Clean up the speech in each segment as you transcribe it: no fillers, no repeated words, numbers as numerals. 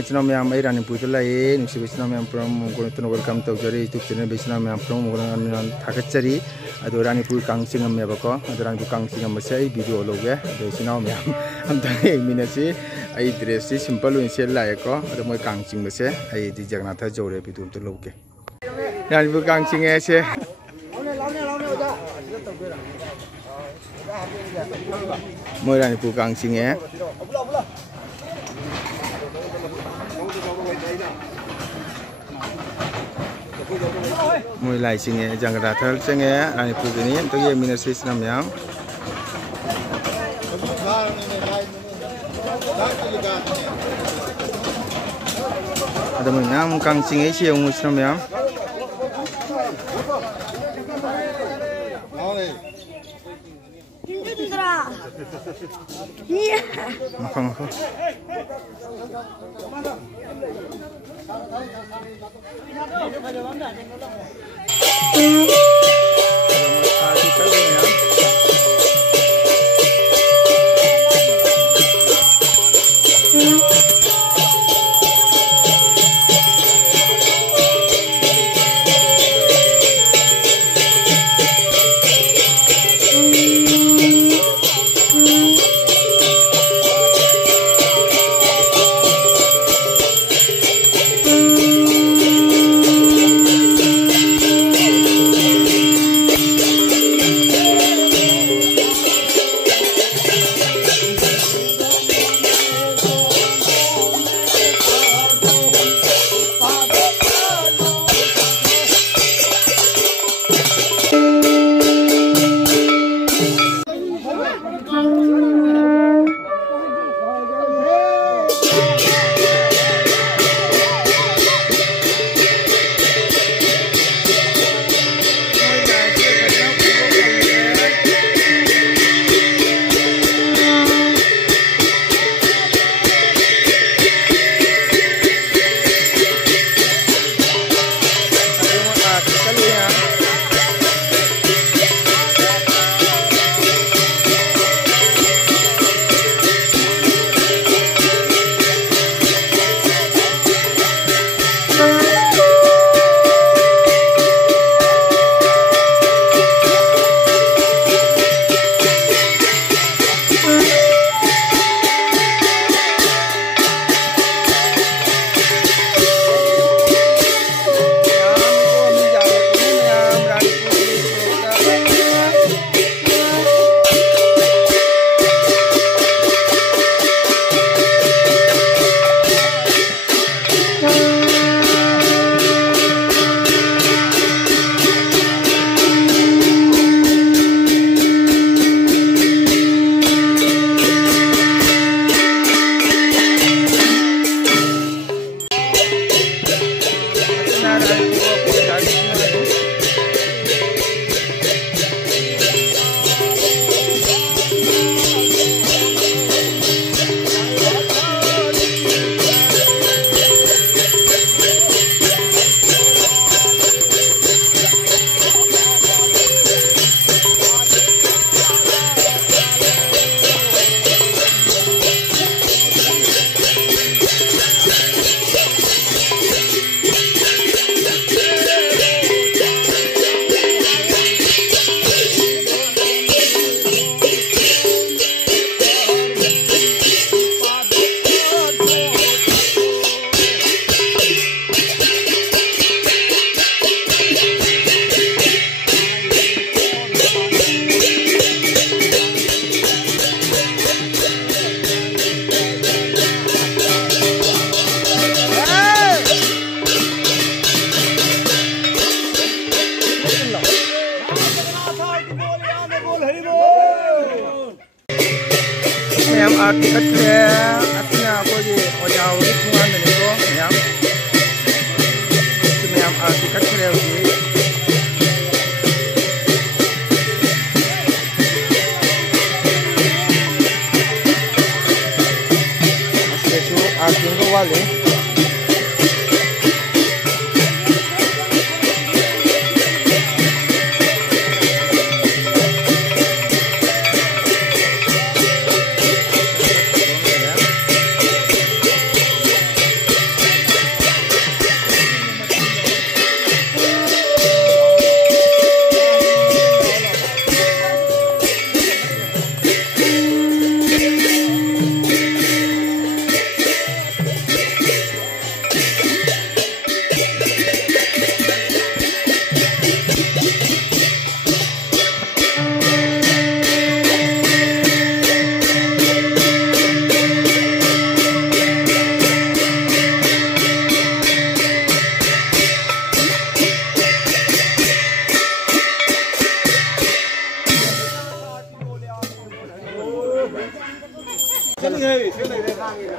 channel me am irani putu lai nusi channel me am from gonton welcome to jari youtube channel be channel me am from gon thakachari adu rani pu kangsing am mebako adu rani pu kangsing am sai video loge adu channel me am dai minasi ai dress si simple win sel lai ko adu moi kangsing be se ai di jagnatha jore video to loge rani pu kangsing e se moi rani pu kangsing e mui lai singe jangara thal singe ani pugini to ye minasis nam yang ada mun nam kang singe si ung nam yang makang ko Ma'am artikat le atnya ko je ojao ni kungan ni ko ma'am ma'am artikat le ji asu artin ko wale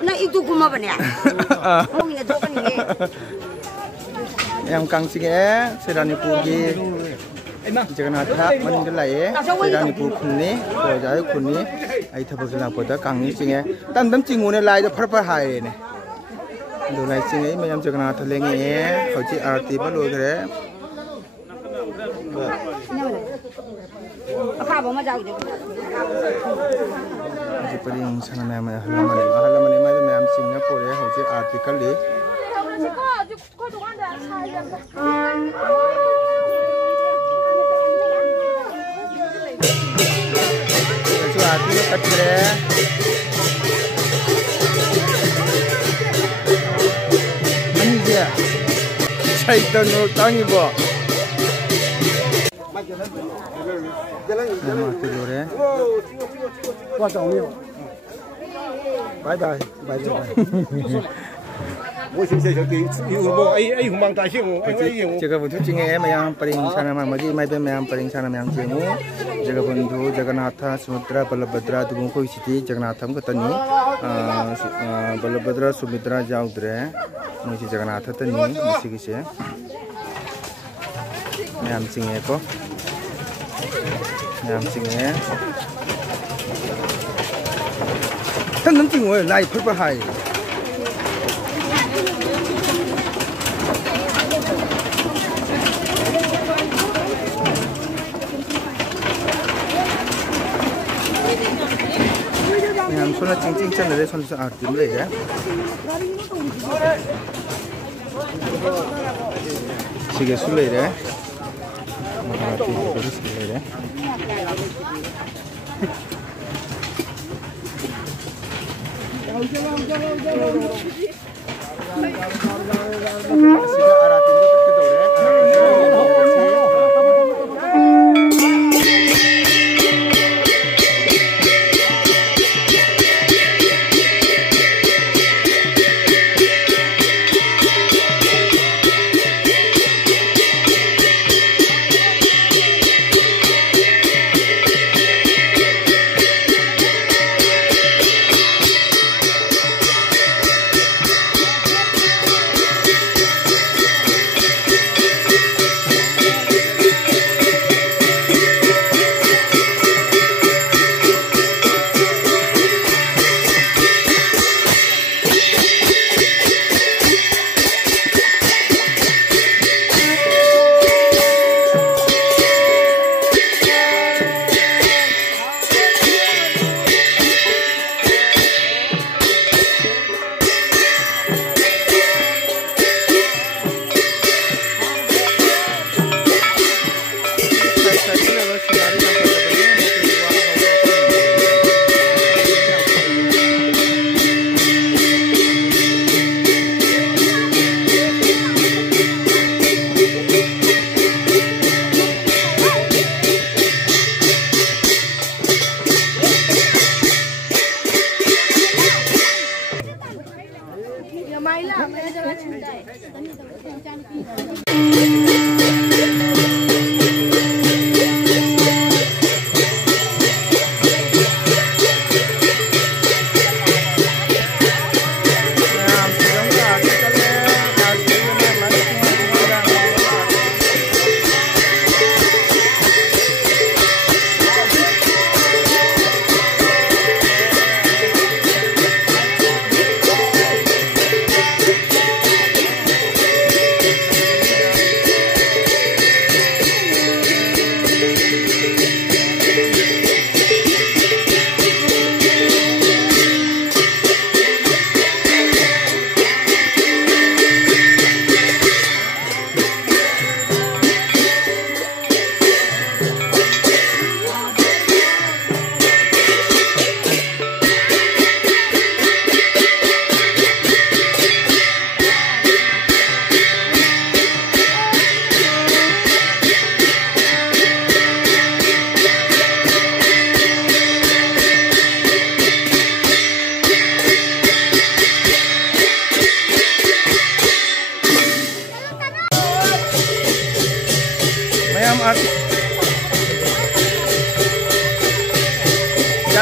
Nah itu kuma apa nih? Oh ini tuh kan ini. Yang kang singe sedani pugi jangan ada menjelai sedani pukuni kojai kuni ai thapa gelang pada kang ni singe tam cingune lai de par hai ne do lai singe mayam jangan ada lengi hoji arti ba lo gre apa bawa jauh je. Hoji paling sana mayam halaman mayam singe pore hoji arti kali Suatu kecil ini dia syaitan utang ibu nama tidur ya bye bye bye bye jaga buntu cingeh yang paling sana mamaji mai yang paling sana yang cingu jaga buntu Jagannatha Sumitra Balabhadra dugungko isiti Jagannatha ketani Balabhadra Sumitra jauh dre mesti Jagannatha tani mesti kisah yang cingeh ko yang cingeh tanam cingu lai perpahai yang soalnya cincin channel dari soalnya arti mulai ya. Sige sulai ya. Arti terus sulai ya. Sige arti itu terkedo ya.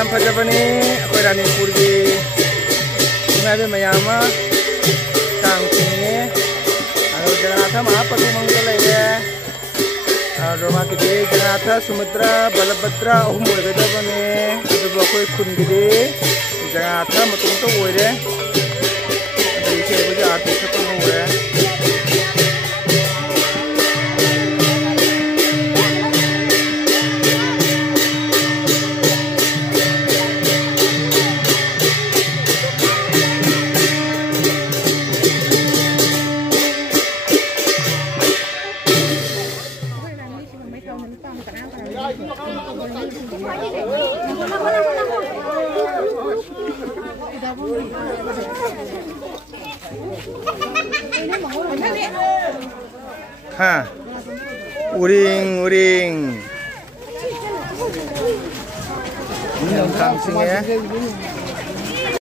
Yam Pajabani, Perani Purgi, Nabi Mayama, Kang Sini, Aduh Jaganatha Mahaprabhu Mangalaya, Roma Gede, Jaganatha Sumitra, Balabhadra, Umur Vedabani, Aduh Bakoi Kun Gede, Jaganatha Matunto Wore, Aduh Isi Ebuja Arti Sapang Wore. Ha, uring. Ini yang kang sing ya.